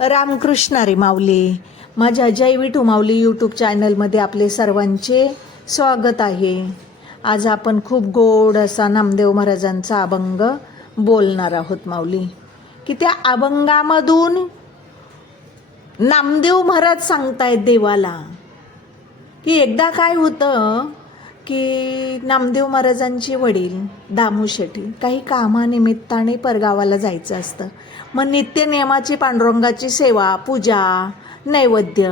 रामकृष्ण रे माऊली. माझ्या जय विठू माऊली यूट्यूब चॅनलमध्ये आपले सर्वांचे स्वागत आहे. आज आपण खूप गोड असा नामदेव महाराजांचा अभंग बोलणार आहोत माऊली. की त्या अभंगामधून नामदेव महाराज सांगतायत देवाला. की एकदा काय होतं की नामदेव महाराजांचे वडील दामू शेट्टी काही कामानिमित्ताने परगावाला जायचं असतं. मग नित्यनियमाची पांडुरंगाची सेवा पूजा नैवेद्य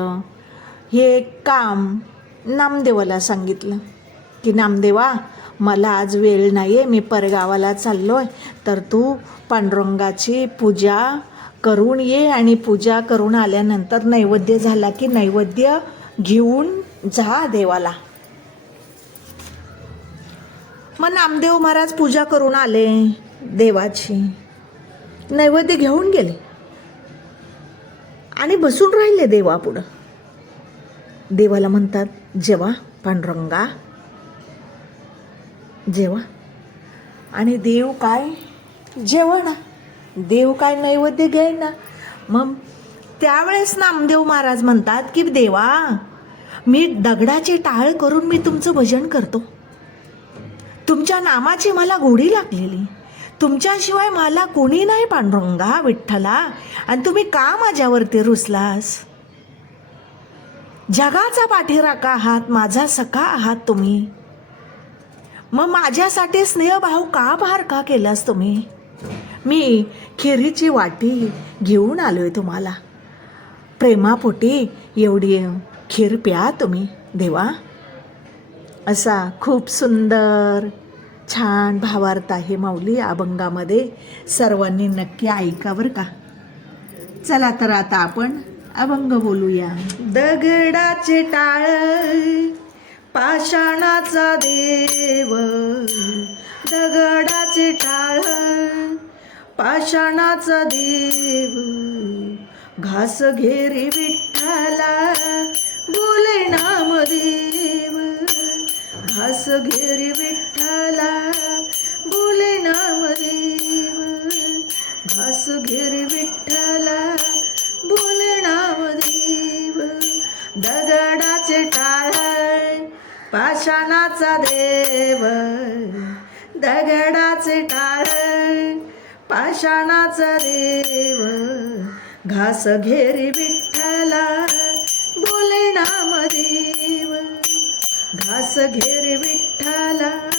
हे काम नामदेवाला सांगितलं की नामदेवा मला आज वेळ नाही आहे मी परगावाला चाललो आहे तर तू पांडुरंगाची पूजा करून ये आणि पूजा करून आल्यानंतर नैवेद्य झाला की नैवेद्य घेऊन जा देवाला. मग नामदेव महाराज पूजा करून आले देवाची. नैवेद्य घेऊन गेले. आणि बसून राहिले देवापुढं देवाला म्हणतात जेवा पांडुरंगा. जेवा. आणि देव काय? जेवणा. देव काय नैवेद्य घे ना मग त्यावेळेस नामदेव महाराज म्हणतात की देवा मी दगडाचे टाळ करून मी तुमचं भजन करतो. तुमच्या नामाची मला गोडी लागलेली. तुमच्याशिवाय मला कोणी नाही पांडुरंगा विठ्ठला. आणि तुम्ही का माझ्यावरती रुसलास? जगाचा पाठीराका आहात माझा सखा आहात तुम्ही. मग माझ्यासाठी स्नेहभाव का भार का केलास तुम्ही? मी खिरीची वाटी घेऊन आलोय तुम्हाला. प्रेमापोटी एवढी खीर प्या तुम्ही देवा. असा खूप सुंदर छान भावार्थ आहे माऊली अभंगामध्ये. सर्वांनी नक्की ऐका बरं का. चला तर आता आपण अभंग बोलूया. दगडाचे टाळ पाषाणाचा देव. दगडाचे टाळ पाषाणाचा देव. घास घेरी विठ्ठला बोले नामदेव. घास घेरी विठ्ठला बोले नामदेव घास घेरी विठ्ठला बोले नामदेव दगडाचे टाळ पाषाणाचा देव. दगडाचे टाळ पाषाणाचा देव. घास घेरी विठ्ठला बोले नामदेव घास घेर विठ्ठला.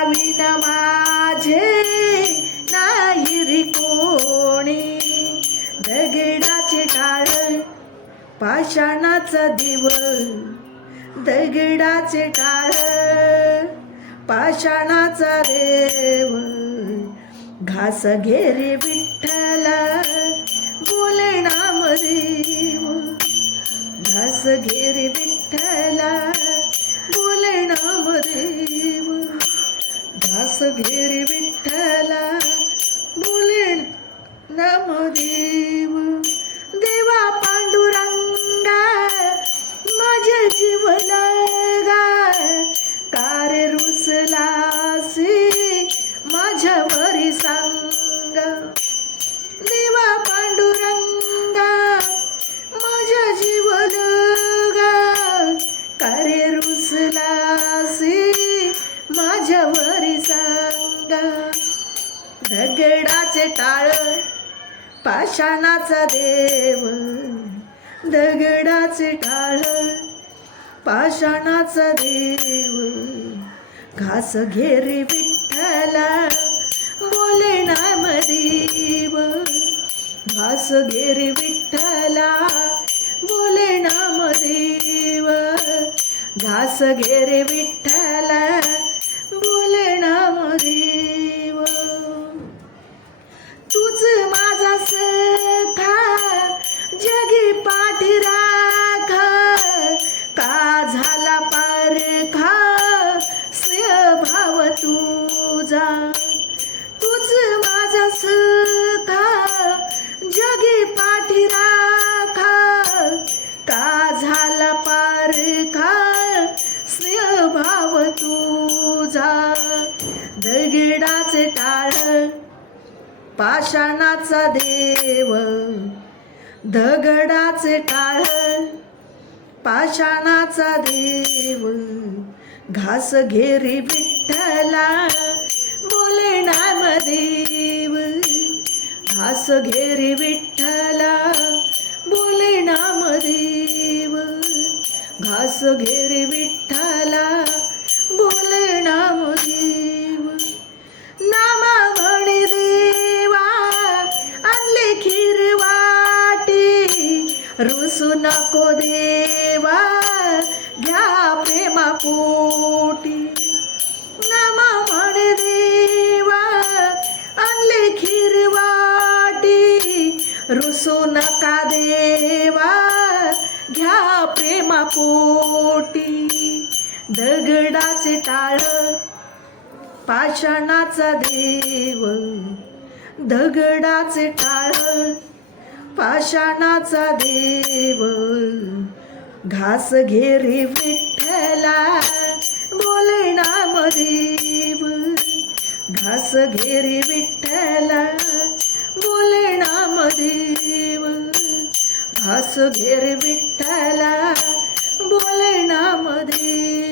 तुझ्या माझे. नाही कोणी. दगडाचे टाळ पाषाणाचा दिव दगडाचे टाळ पाषाणाचा देव. घास घेरे विठ्ठला बोले नामदेव घास घेरे विठ्ठला बोले नामदेव घास घेरे विठ्ठला बोलेन नामदेव. देवा पांडुरंगा पाषाणाचा देव दगडाचे टाळ पाषाणाचा देव घास घेरी विठ्ठला बोले नामदेव घास घेरी विठ्ठला बोले नामदेव घास घेरे विठ्ठला टाळ पाषाणाचा देव. दगडाचे टाळ पाषाणाचा देव. घास घेरी विठ्ठला बोले नामदेव. घास घेरी विठ्ठला बोले नामदेव. घास घेरी विठ्ठला बोले नामदेव. नको देवा घ्या प्रेमा पोटी. नामा म्हण देवा आणले खीर वाटी. रुसू नका देवा घ्या प्रेमा पोटी. दगडाचे टाळ पाषाणाचा देव. दगडाचे टाळ पाषाणाचा देव. घास घेरी विठ्ठला बोले नामदेव. घास घेरी विठ्ठला बोले नामदेव. घास घेरी विठ्ठला बोले नाम देव